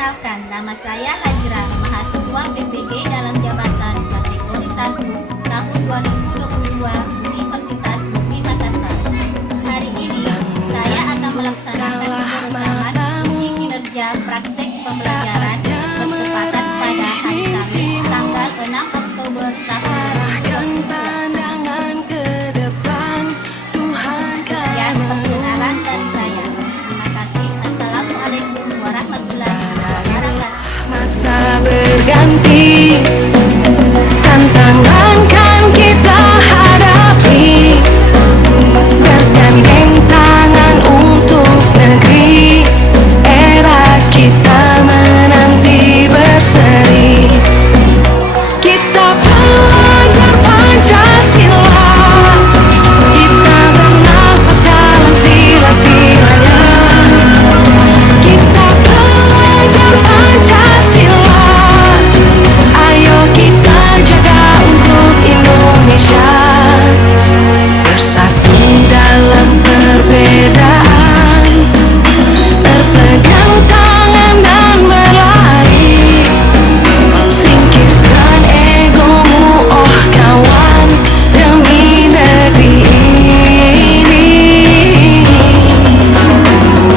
Perkenalkan, nama saya Hajra, mahasiswa PPG dalam jabatan kategori 1 tahun 2022 Universitas Negeri Makassar. Hari ini saya akan melaksanakan kebersamaan uji kinerja praktek pembelajaran bertepatan pada hari Kamis tanggal 6 Oktober tahun 2020. Sekian perkenalan dari saya. Terima kasih. Assalamualaikum warahmatullahi wabarakatuh. Masa berganti, tantangan kan kita hadapi, bergandeng tangan untuk negeri, era kita menanti berseri. Kita belajar Pancasila, kita bernafas dalam sila-silanya. Kita belajar Pancasila, ayo kita jaga untuk Indonesia. Bersatu dalam perbedaan, berpegang tangan dan berlari. Singkirkan egomu, oh kawan, demi negeri ini.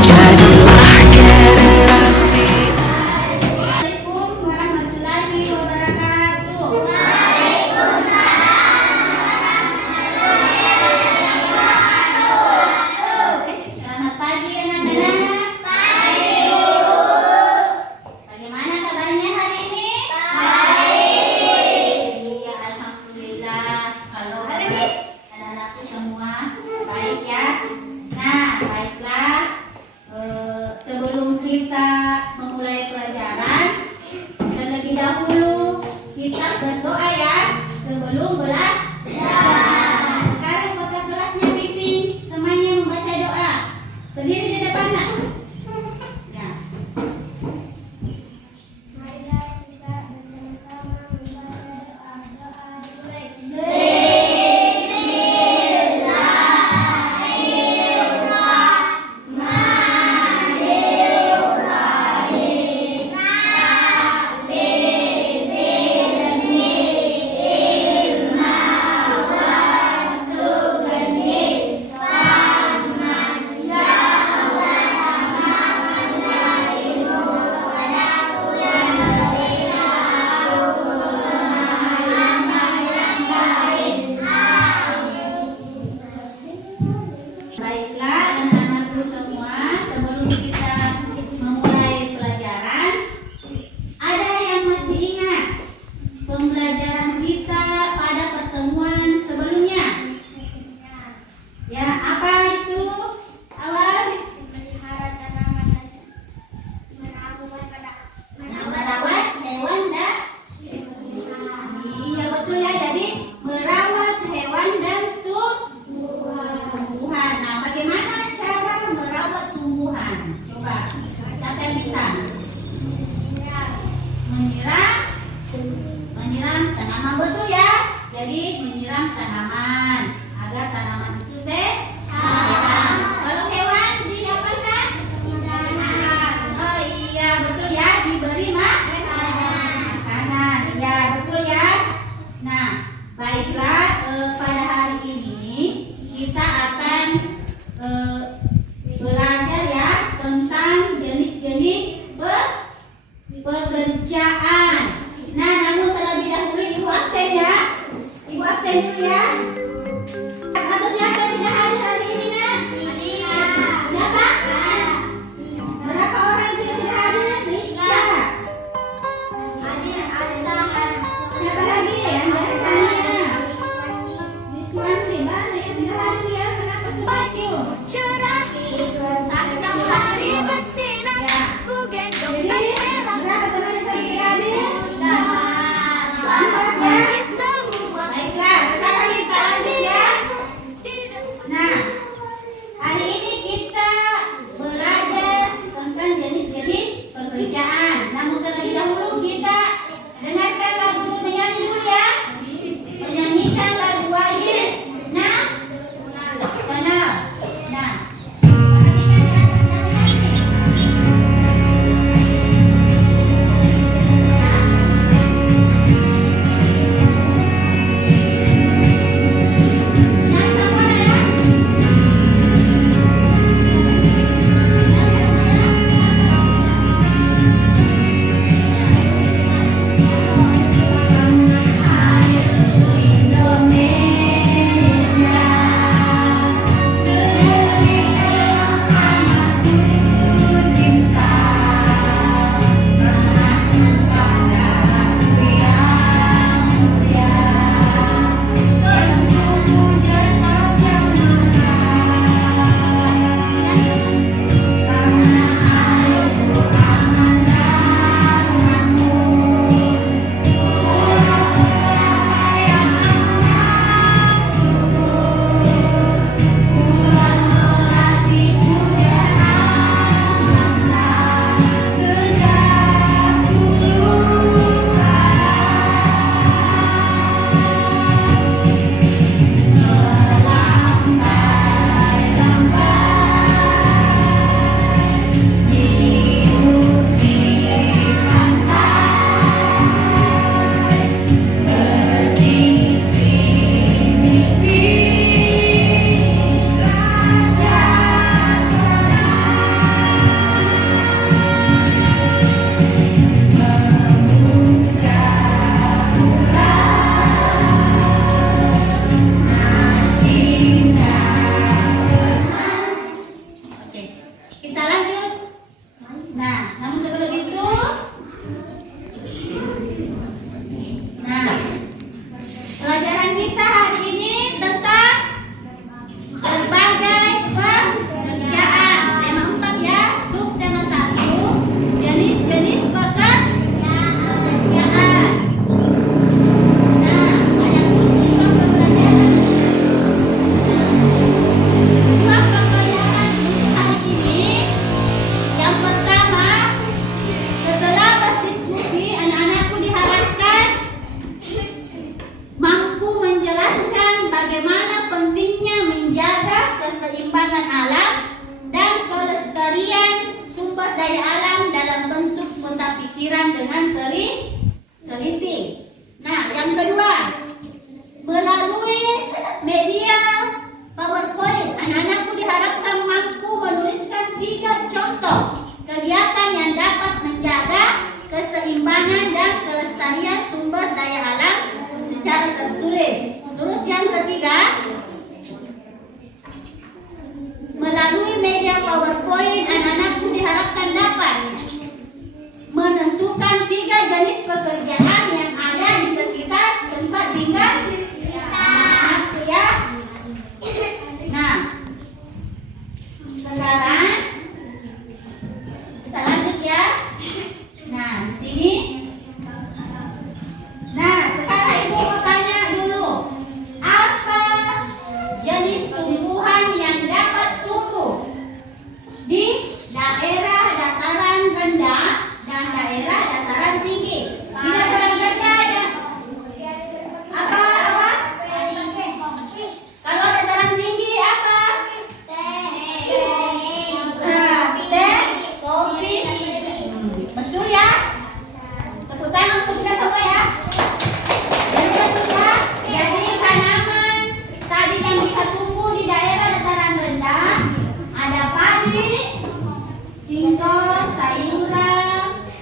Jadilah generasi. Assalamualaikum warahmatullahi wabarakatuh. Selamat pagi anak-anak. Bagaimana kabarnya hari ini? Ya, alhamdulillah. Kalau anak-anakku semua baik ya. Nah, baiklah. Sebelum kita memulai pelajaran, terlebih dahulu kita berdoa ya sebelum belajar. Sekarang buka kelasnya pimpin semuanya membaca doa. Berdiri di depan nak. Ya. Marilah kita bersama-sama membaca doa dimulai. Baiklah anak-anakku semua, sebelum kita memulai pelajaran, ada yang masih ingat pembelajaran kita pada pertemuan sebelumnya? Ya, apa itu? Awal Memelihara tanaman dan merawat hewan dan iya betul ya, jadi merawat hewan dan tumbuhan. Nah, bagaimana cara merawat tumbuhan? Coba, siapa yang bisa? Menyiram tanaman, betul ya. Jadi menyiram tanaman agar tanaman itu sehat. Kalau hewan diapakan? Oh iya betul ya, diberi makanan. Iya betul ya. Nah, baiklah, pada hari ini kita akan belajar ya tentang jenis-jenis pekerjaan. Nah, namun terlebih dahulu ibu absen ya. Ibu absen dulu ya. Atau siapa yang tidak hadir hari ini nak? Siapa? Berapa orang sih yang tidak hadir? Misha. Siapa lagi ya yang dari sana? Miss Wandri, mana yang tidak hadir ya? Kenapa seperti itu? sumber daya alam dalam bentuk kota pikiran dengan teliti. Nah, yang kedua, melalui media PowerPoint, anak-anakku diharapkan mampu menuliskan 3 contoh kegiatan yang dapat menjaga keseimbangan dan kelestarian sumber daya alam secara tertulis. Terus yang ketiga, melalui media PowerPoint, anak-anakku diharapkan dapat menentukan 3 jenis pekerjaan yang ada di sekitar tempat tinggal anak-anakku ya. Nah, sekarang kita lanjut ya. Nah, di sini. Nah, sekarang ibu mau tanya dulu, apa jenis tumbuhan yang dapat tumbuh di daerah dataran rendah dan daerah dataran tinggi? Di dataran rendah ya. Apa? Kalau dataran tinggi apa? Teh, kopi. Betul ya? Tepuk tangan untuk kita semua ya. Jadi betul ya. Jadi tanaman tadi yang bisa tumbuh di daerah dataran rendah ada padi, singkong, sayuran,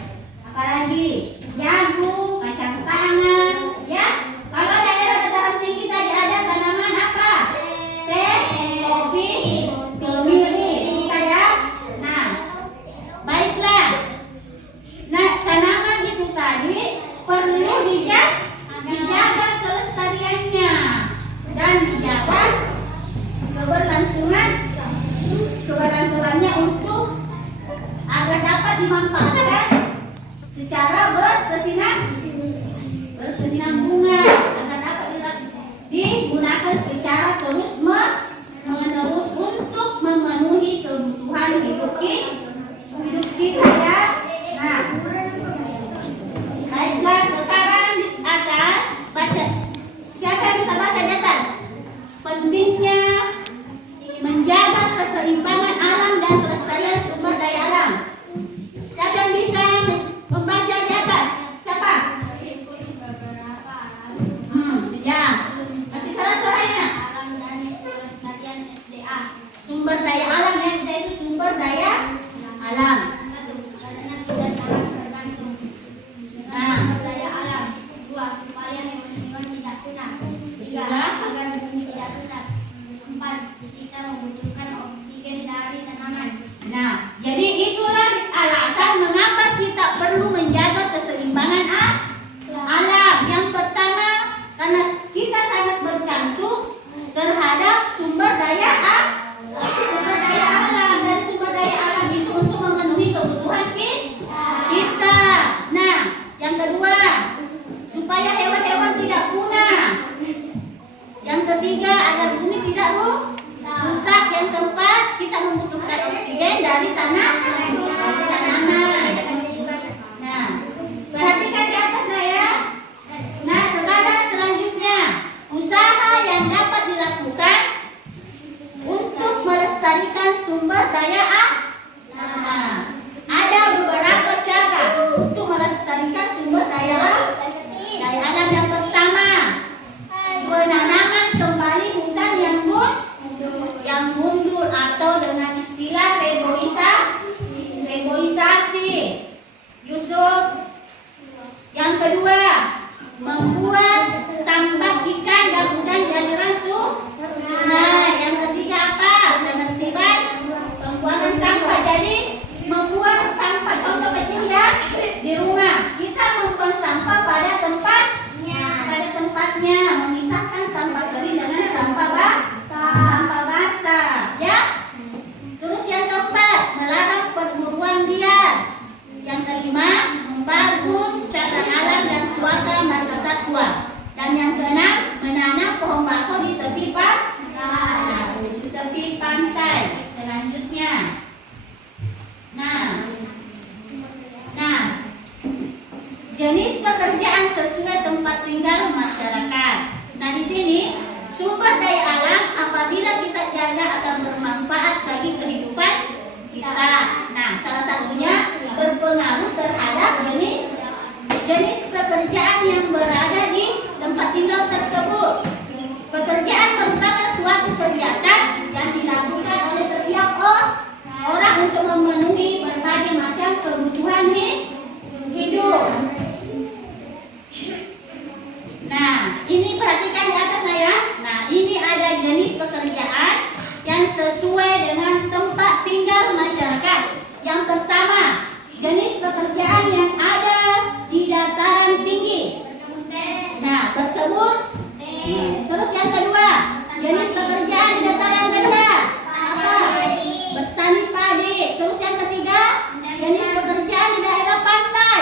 apalagi jagung, kacang tangan, ya. Kalau daerah dataran tinggi tadi ada tanaman apa? Teh, kopi, kemiri, bisa ya. Nah, baiklah. Nah, tanaman itu tadi perlu dijaga kelestariannya dan dijaga keberlangsungannya untuk agar dapat dimanfaatkan secara berkesinambungan, agar dapat digunakan secara terus menerus untuk memenuhi kebutuhan hidup kita ya. Nah, baiklah, sekarang di atas baca. Siapa yang bisa baca di atas? Pentingnya menjaga keseimbangan alam dan kelestarian sumber daya alam. Siapa yang bisa membaca di atas? Siapa? Ya. Kasih keras suaranya. Alam dan kelestarian SDA. Sumber daya alam SDA itu sumber daya alam. Karena tidak salah tergantung. Nah. Sumber daya alam. 2. Supaya hewan-hewan tidak punah. 3. Agar bumi tidak rusak. 4. Kita membutuhkan oksigen dari tanaman. Nah, jadi itulah alasan mengapa kita perlu menjaga keseimbangan alam. Yang pertama, karena kita sangat bergantung terhadap sumber daya alam, dan sumber daya alam itu untuk memenuhi kebutuhan kita. Nah, yang kedua, supaya hewan-hewan tidak punah. Yang ketiga, agar bumi tidak rusak. Yang keempat, kita membutuhkan oksigen dari tanaman. Nah, perhatikan di atas ya. Nah, sekarang selanjutnya, usaha yang dapat dilakukan untuk melestarikan sumber daya alam. Nah, ada beberapa cara untuk melestarikan sumber daya alam. Yang pertama, penanaman kembali hutan yang mundur atau dengan istilah reboisasi. Yusuf. Yang kedua, membuat tambak ikan dan udang di aliran sungai. Yang ketiga apa? Penertiban pembuangan sampah. Jadi membuang sampah, contoh kecil ya, di rumah kita membuang sampah pada tempatnya, memisahkan sampah kering dengan sampah basah ya. Terus yang keempat, melarang perburuan liar. Yang kelima, membangun cagar alam dan suaka marga satwa. Dan yang keenam, menanam pohon bakau di tepi pantai. Selanjutnya, nah, jenis pekerjaan sesuai tempat tinggal masyarakat. Nah, di sini sumber daya alam apabila kita jaga akan bermanfaat bagi kehidupan kita. Nah, salah satunya Yang pertama, jenis pekerjaan yang ada di dataran tinggi. Berkebun teh. Nah, berkebun. Teh. Terus yang kedua, jenis pekerjaan di dataran rendah. Apa? Bertani padi. Terus yang ketiga, jenis pekerjaan di daerah pantai.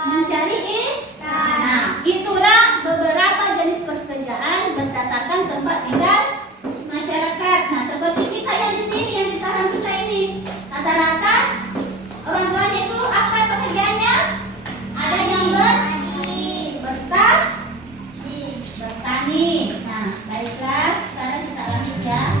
Mencari ikan. Nah, itulah beberapa jenis pekerjaan berdasarkan tempat tinggal masyarakat. Nah, seperti kita yang di sini yang di Tarangkuta ini, rata-rata orang tuanya itu apa pekerjaannya? Ada yang bertani. Nah, baiklah, sekarang kita lanjut ya.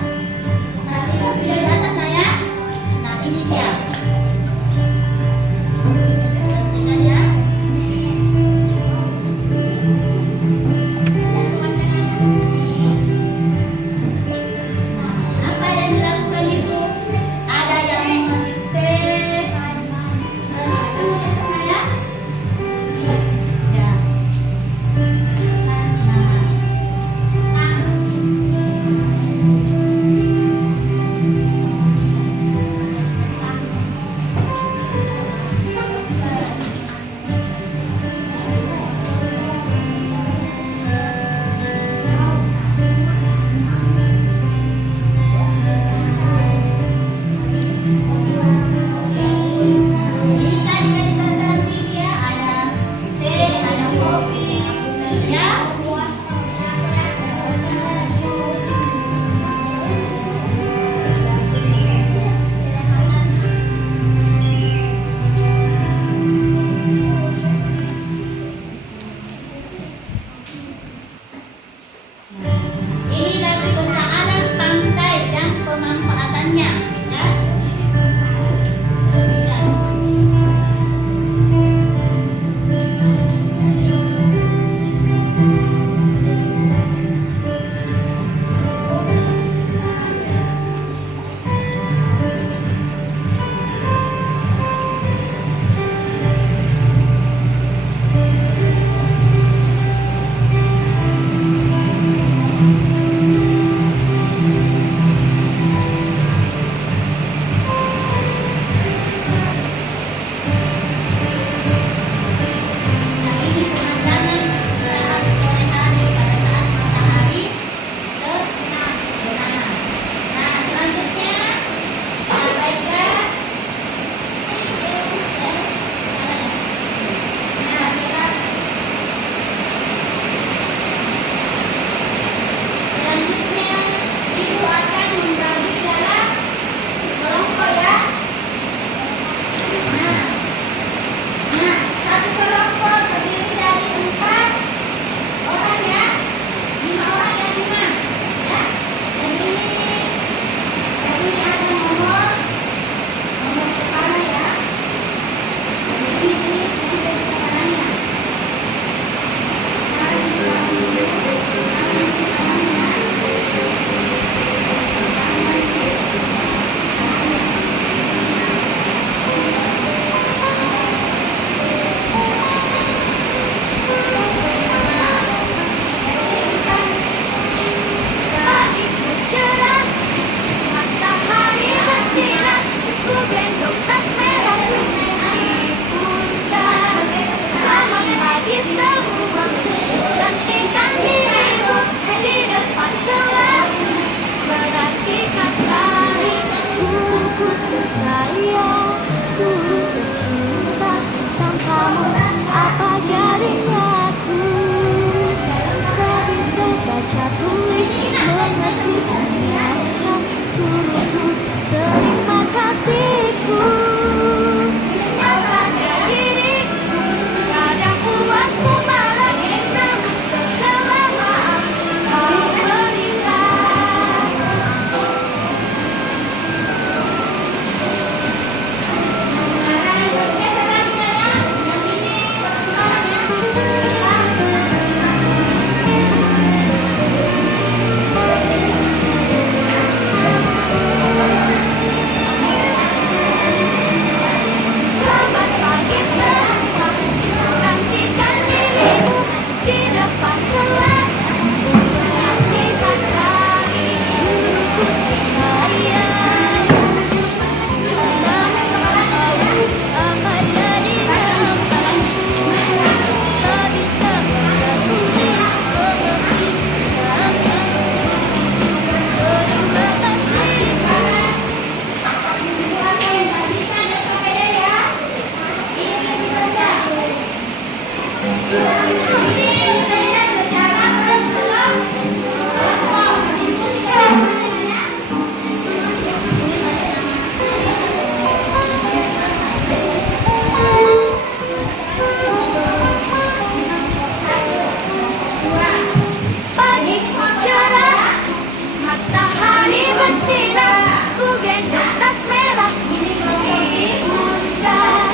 bersinar, ku gendong tas merah ini diundang.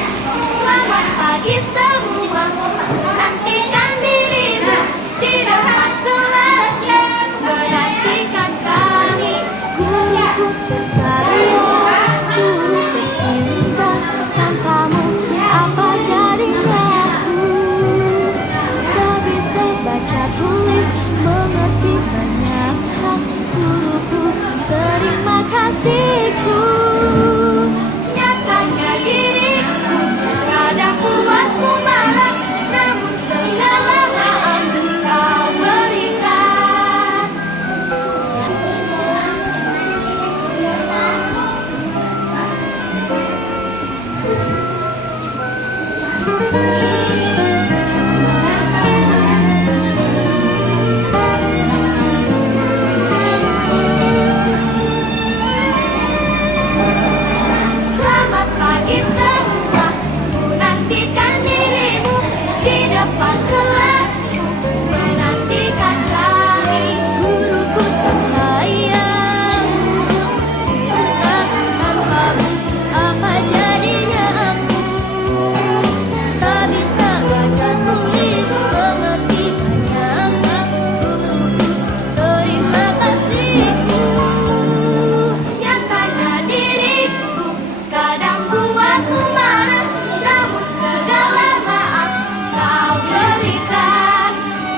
Selamat pagi semua, nantikan dirimu di depan kelas, menantikan kami. Guruku tersayang, guru tercinta, tanpamu apa jadinya aku? Tak bisa baca tulis, mengerti banyak hal. Guruku, terima kasihku. Nyatanya diriku kadang buatmu marah, namun segala maaf kau berikan. Selamat pagi semua, ku nantikan dirimu di depan kelasku, menantikan kami. Guruku tersayang, cinta tanpamu apa jadinya aku? Tak bisa baca tulis, mengerti banyak hal. Guruku, terima kasihku. Nyatanya diriku kadang buatmu marah, namun segala maaf kau berikan.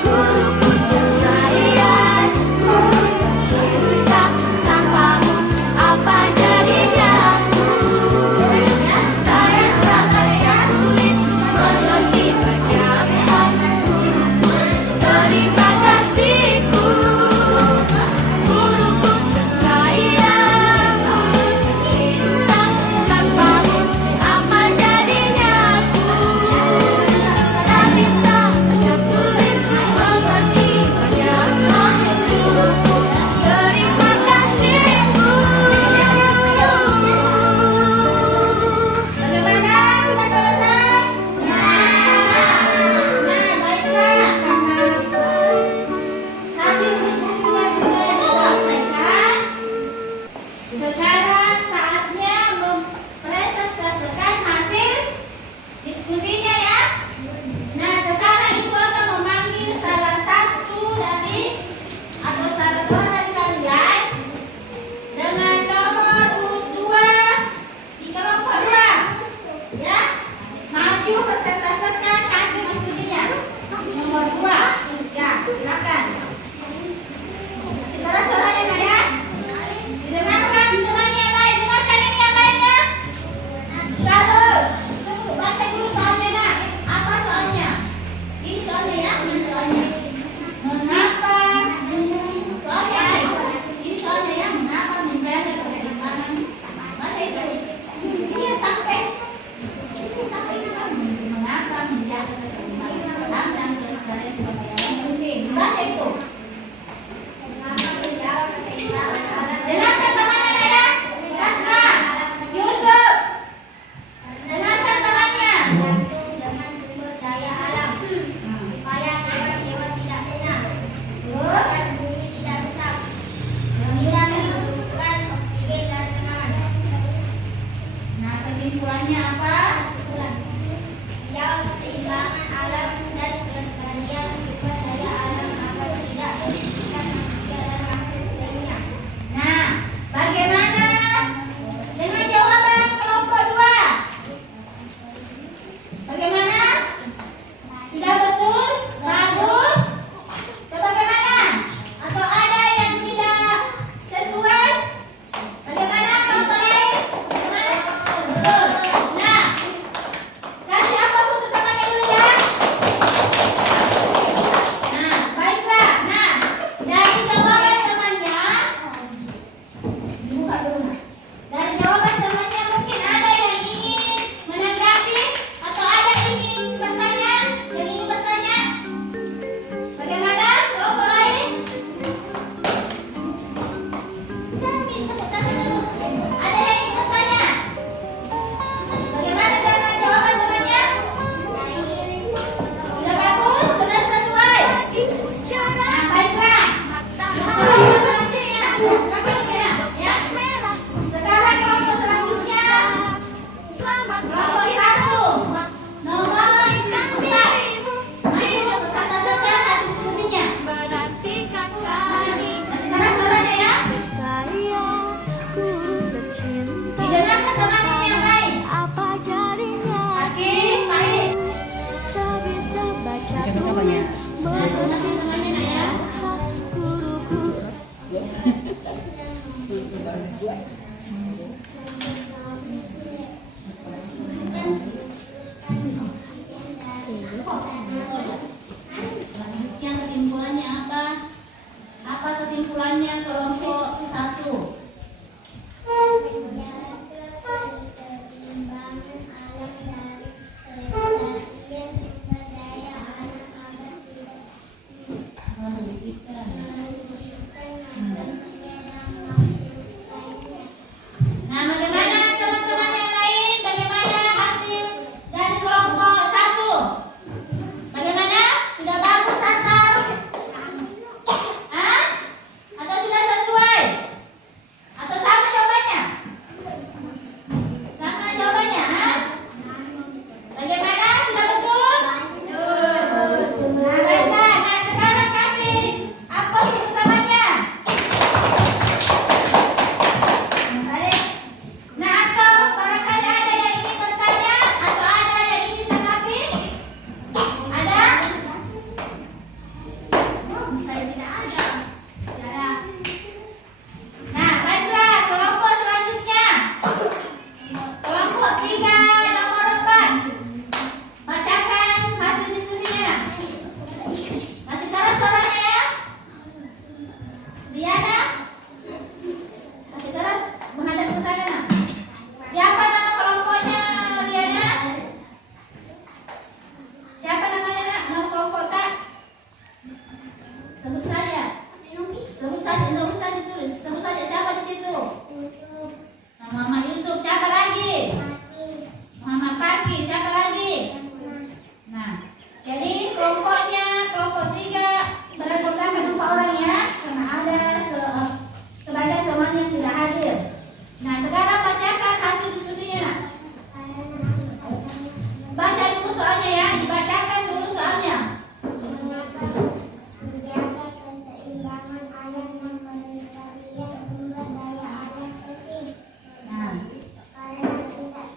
Guruku tersayang, guru tercinta, tanpamu apa jadinya aku? Tak bisa baca tulis, mengerti banyak hal. Guruku, terima kasihku. Guruku tersayang, guru tercinta, tanpamu apa jadinya aku? Tak bisa baca tulis, mengerti banyak hal. Guruku, terima kasihku. Bagaimana? Sudah selesai? Nah, baiklah. Hasil diskusinya sudah diselesaikan. Sekarang saatnya mempresentasikan hasil diskusinya ya. Nah, sekarang ibu akan memanggil salah satu dari atau salah seorang dari kalian dengan nomor urut 2 di kelompok 2. Ya, maju presentasikan hasil diskusinya. Nomor 2. Ya, silakan. Sekarang suaranya Nak, ya. Didengarkan temannya yang lain, dengarkan ini yang lainnya. Satu. Tunggu, baca dulu soalnya Nak. Apa soalnya? Ini soalnya ya, ini soalnya. Mengapa? Soalnya. Ini soalnya ya, mengapa menjaga keseimbangan? Baca itu. Ini yang sampai. Ini sampai itu kan. Mengapa menjaga keseimbangan alam dan kelestarian sumber daya alam penting. Baca itu. Dengarkan temannya Nak, ya. Rasma, Yusuf. Dengarkan temannya. Dengan sumber daya alam, supaya hewan-hewan tidak punah Terus. dan bumi tidak rusak. Kita membutuhkan oksigen dan tanaman. Nah, kesimpulannya apa? Menjaga keseimbangan alam dan kelestarian sumber daya alam agar tidak merugikan manusia dan makhluk lainnya. Nah, bagaimana dengan jawaban kelompok 2? Bagaimana? Sudah betul? Bagus? Atau bagaimana? Atau ada yang tidak sesuai? Bagaimana kelompok lain? Bagaimana? Betul. Nah, kasih aplaus untuk temannya dulu ya. Nah, baiklah. Nah, dari jawaban temannya, dibuka dulu Nak. Dari jawaban temannya mungkin ada yang ingin menanggapi atau ada yang ingin bertanya, Bagaimana? Kelompok lain? Ada yang ingin bertanya? Bagaimana dengan jawaban temannya? Sudah bagus? Sudah sesuai? Nah, baiklah. Ya. Yang kesimpulannya apa? Apa kesimpulannya kelompok 1? Nah, bagaimana teman-teman yang lain? Bagaimana hasil dari kelompok 1? Bagaimana? Sudah bagus atau? Hah? Atau sudah sesuai? Atau sama jawabannya? Sama jawabannya, hah? Bagaimana? Sudah betul? Nah, baiklah. Nah, sekarang kasih apa utamanya? Baik. Nah, atau barangkali ada yang ingin bertanya atau ada yang ingin ditanggapi? Ada? Saya tidak ada. Nah, baiklah, kelompok selanjutnya. Kelompok 3 nomor 4. Bacakan hasil diskusinya. Masih keras suaranya ya? Diana? Masih keras menghadap ke sana. Siapa nama kelompoknya, Diana? Siapa namanya, Nak? Nama kelompok Kak? Sebut saja. Sebut saja, tidak usah ditulis. Sebut saja siapa di situ. Nah, Muhammad Yusuf. Siapa lagi? Muhammad Fakih. Siapa lagi? Nah, jadi kelompoknya kelompok 3 beranggotakan 4 orang ya, karena ada sebagian teman yang tidak hadir. Nah, sekarang bacakan hasil diskusinya, Nak. Baca dulu soalnya ya, dibacakan dulu soalnya. Menjaga keseimbangan alam dan melestarikan sumber daya alam penting Nah, karena tidak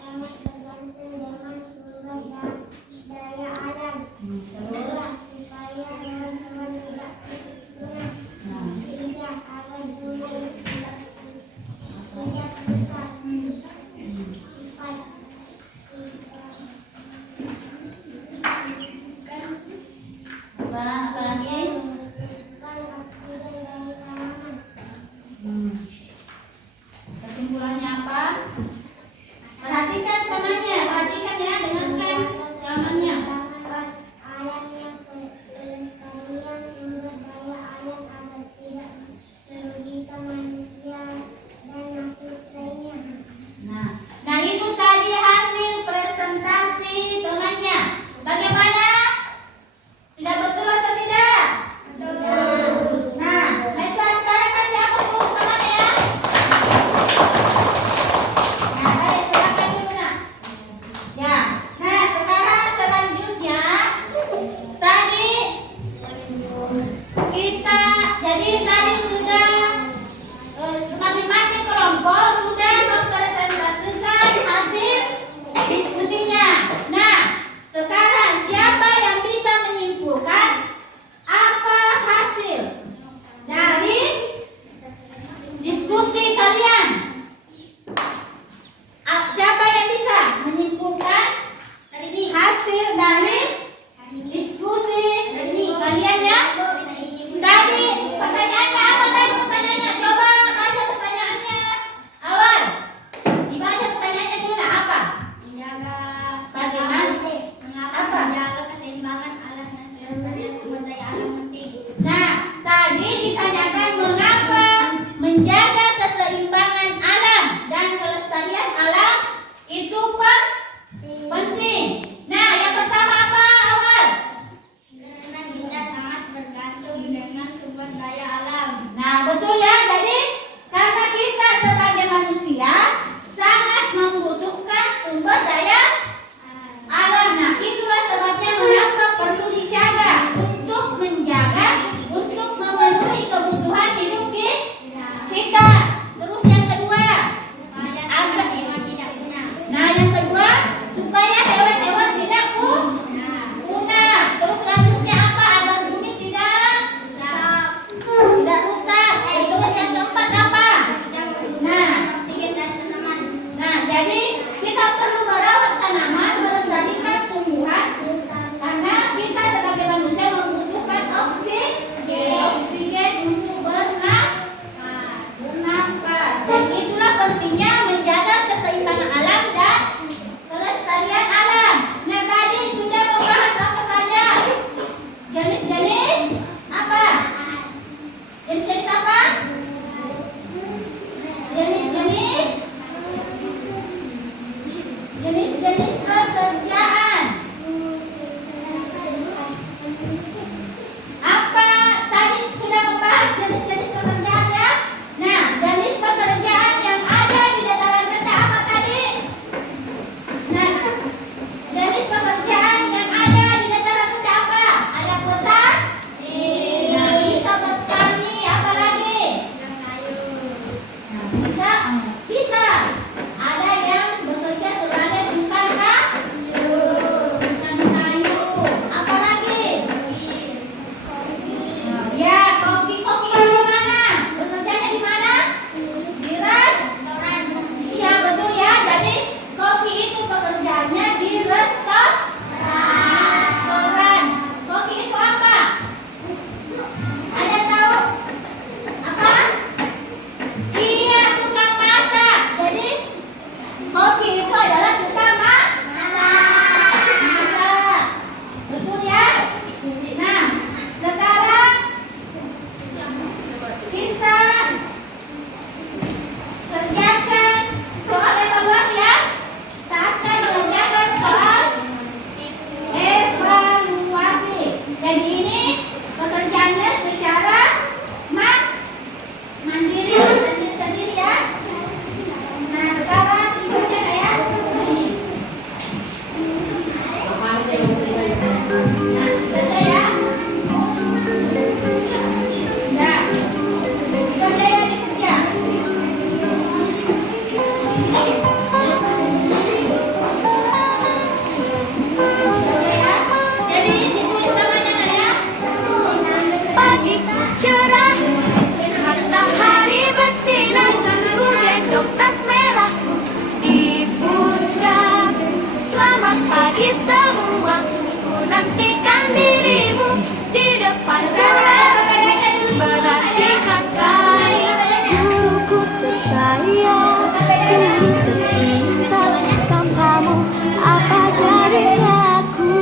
Oke ya. Jadi ditulis namanya Nak ya. Pagi cerah, matahari bersinar, ku gendong tas merahku di pundak. Selamat pagi semua, ku nantikan dirimu di depan kelas, menantikan kami. Guruku tersayang, guru tercinta, tanpamu apa jadinya aku?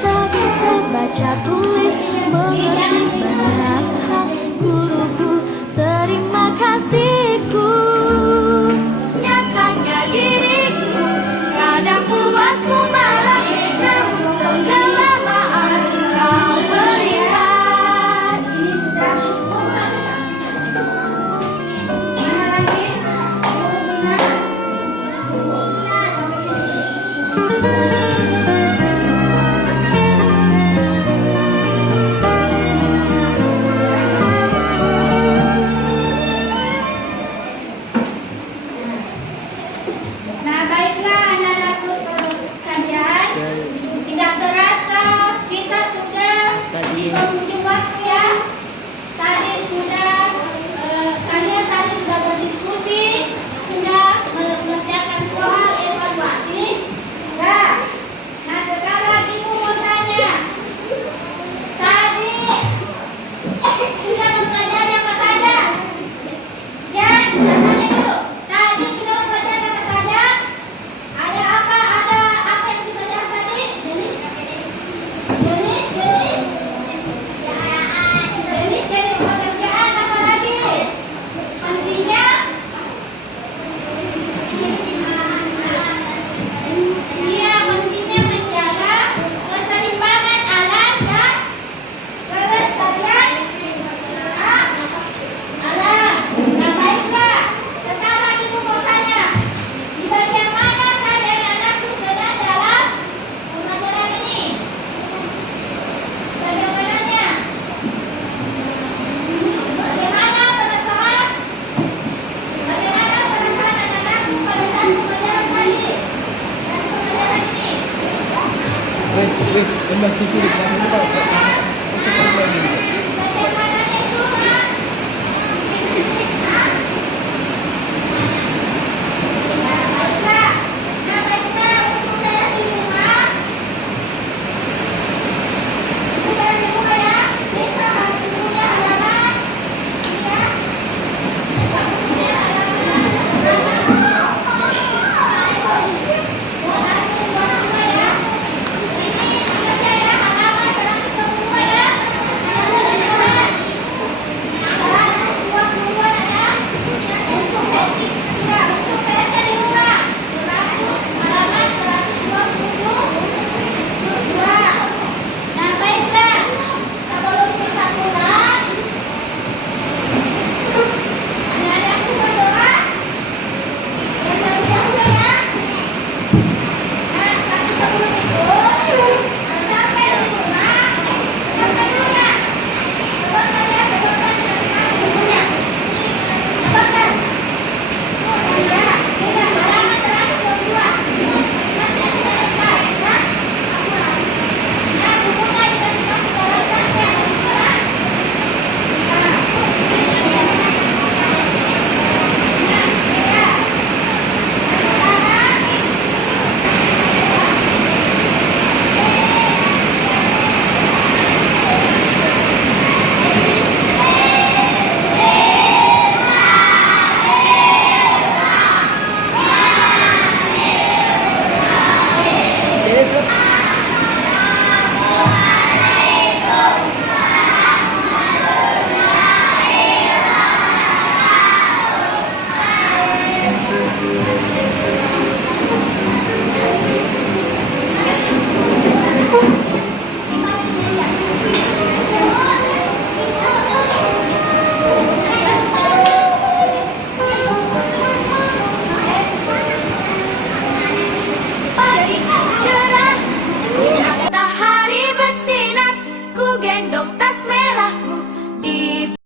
Tak bisa baca tulis, mengerti banyak hal. Guruku, terima kasihku. Nyatanya diriku kadang buatku malah, namun segala maaf kau berikan. Mana lagi? Nah, baiklah anak-anakku sekalian. Tidak terasa kita sudah di penghujung waktu ya. Tadi sudah kalian tadi sudah berdiskusi, sudah mengerjakan soal evaluasi. Ya. Nah, sekarang ibu mau tanya. Tadi sudah mempelajari apa saja? Ya, kita tanya dulu. Tadi sudah mempelajari apa saja? Ada apa? Ada apa yang dipelajari tadi? Jenis pekerjaan apa lagi? Pentingnya? Iya, pentingnya menjaga keseimbangan alam dan kelestarian alam. Nah, baiklah. Sekarang ibu mau tanya, di bagian mana kalian anakku sedang dalam pembelajaran ini? Bagaimananya? Bagaimana perasaan anak-anakku pada saat pembelajaran tadi? Dan pembelajaran ini?